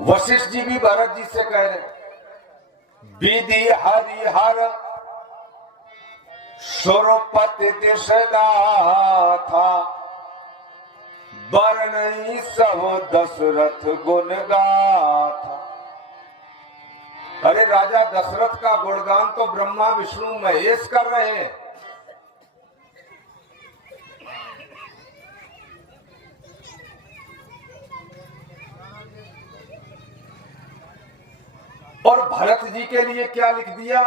वशिष्ठ जी भी भरत जी से कह रहे, विधि हरिहर सुरपति दिशदा था, बरनई सब दशरथ गुण गाथा। अरे राजा दशरथ का गुणगान तो ब्रह्मा विष्णु महेश कर रहे हैं। और भरत जी के लिए क्या लिख दिया,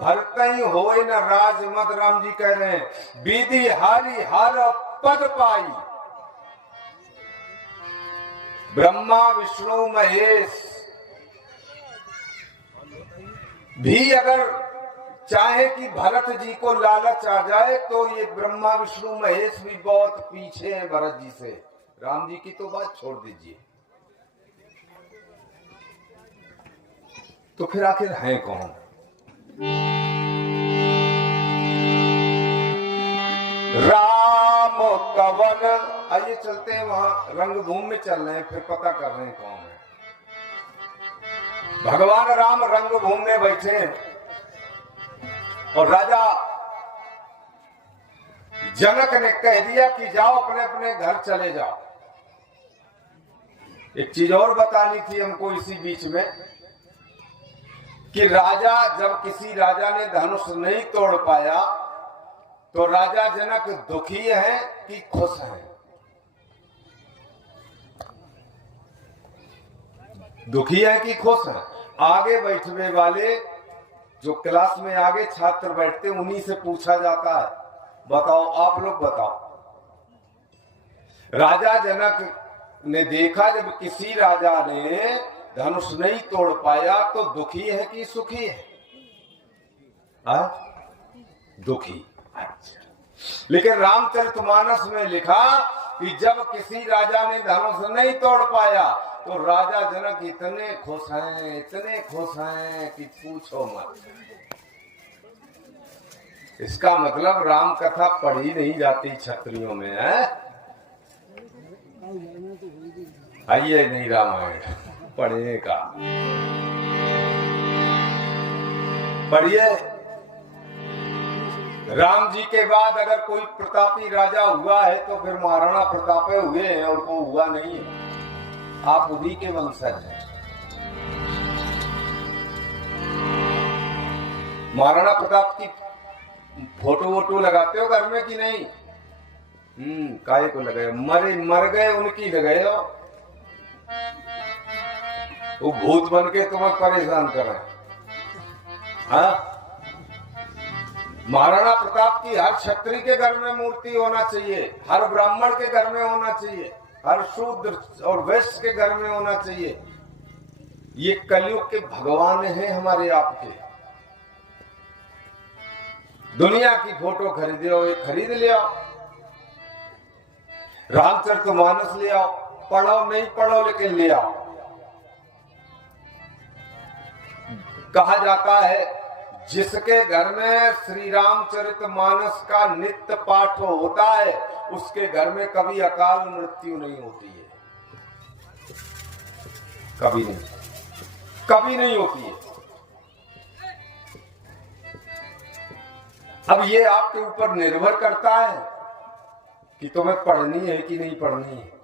भरत ही होए न राज मद। राम जी कह रहे हैं विधि हरि हर पद पाई, ब्रह्मा विष्णु महेश भी अगर चाहे कि भरत जी को लालच आ जाए तो ये ब्रह्मा विष्णु महेश भी बहुत पीछे हैं भरत जी से। राम जी की तो बात छोड़ दीजिए, तो फिर आखिर हैं कौन? राम कवन। आइए चलते हैं वहां रंगभूमि में, चल रहे हैं फिर पता कर रहे हैं कौन है। भगवान राम रंगभूमि में बैठे और राजा जनक ने कह दिया कि जाओ अपने अपने घर चले जाओ। एक चीज और बतानी थी हमको इसी बीच में कि राजा, जब किसी राजा ने धनुष नहीं तोड़ पाया तो राजा जनक दुखी है कि खुश है? दुखी है कि खुश है? आगे बैठने वाले जो क्लास में आगे छात्र बैठते उन्हीं से पूछा जाता है, बताओ आप लोग बताओ। राजा जनक ने देखा जब किसी राजा ने धनुष नहीं तोड़ पाया तो दुखी है कि सुखी है? दुखी। अच्छा, लेकिन रामचरितमानस में लिखा कि जब किसी राजा ने धनुष नहीं तोड़ पाया तो राजा जनक इतने खुश हैं कि पूछो मत। इसका मतलब राम कथा पढ़ी नहीं जाती क्षत्रियों में है। आइए नहीं रामायण पढ़ने का, पढ़िए। राम जी के बाद अगर कोई प्रतापी राजा हुआ है तो फिर महाराणा प्रताप हुए हैं, और को हुआ नहीं है। आप उन्हीं के वंशज हैं। महाराणा प्रताप की फोटो वोटो लगाते हो घर में कि नहीं? काहे को लगाए? मर गए उनकी लगाए हो। वो भूत बन के तुम्हें परेशान कर रहे हैं। हाँ, महाराणा प्रताप की हर क्षत्रिय के घर में मूर्ति होना चाहिए, हर ब्राह्मण के घर में होना चाहिए, हर शूद्र और वैश्य के घर में होना चाहिए। ये कलयुग के भगवान हैं हमारे आपके। दुनिया की फोटो खरीदो, ये खरीद ले आओ, रामचरितमानस ले आओ, पढ़ो नहीं पढ़ो लेकिन ले आओ। कहा जाता है जिसके घर में श्री रामचरितमानस का नित्य पाठ होता है उसके घर में कभी अकाल मृत्यु नहीं होती है। कभी नहीं होती है। अब ये आपके ऊपर निर्भर करता है कि तुम्हें पढ़नी है कि नहीं पढ़नी है।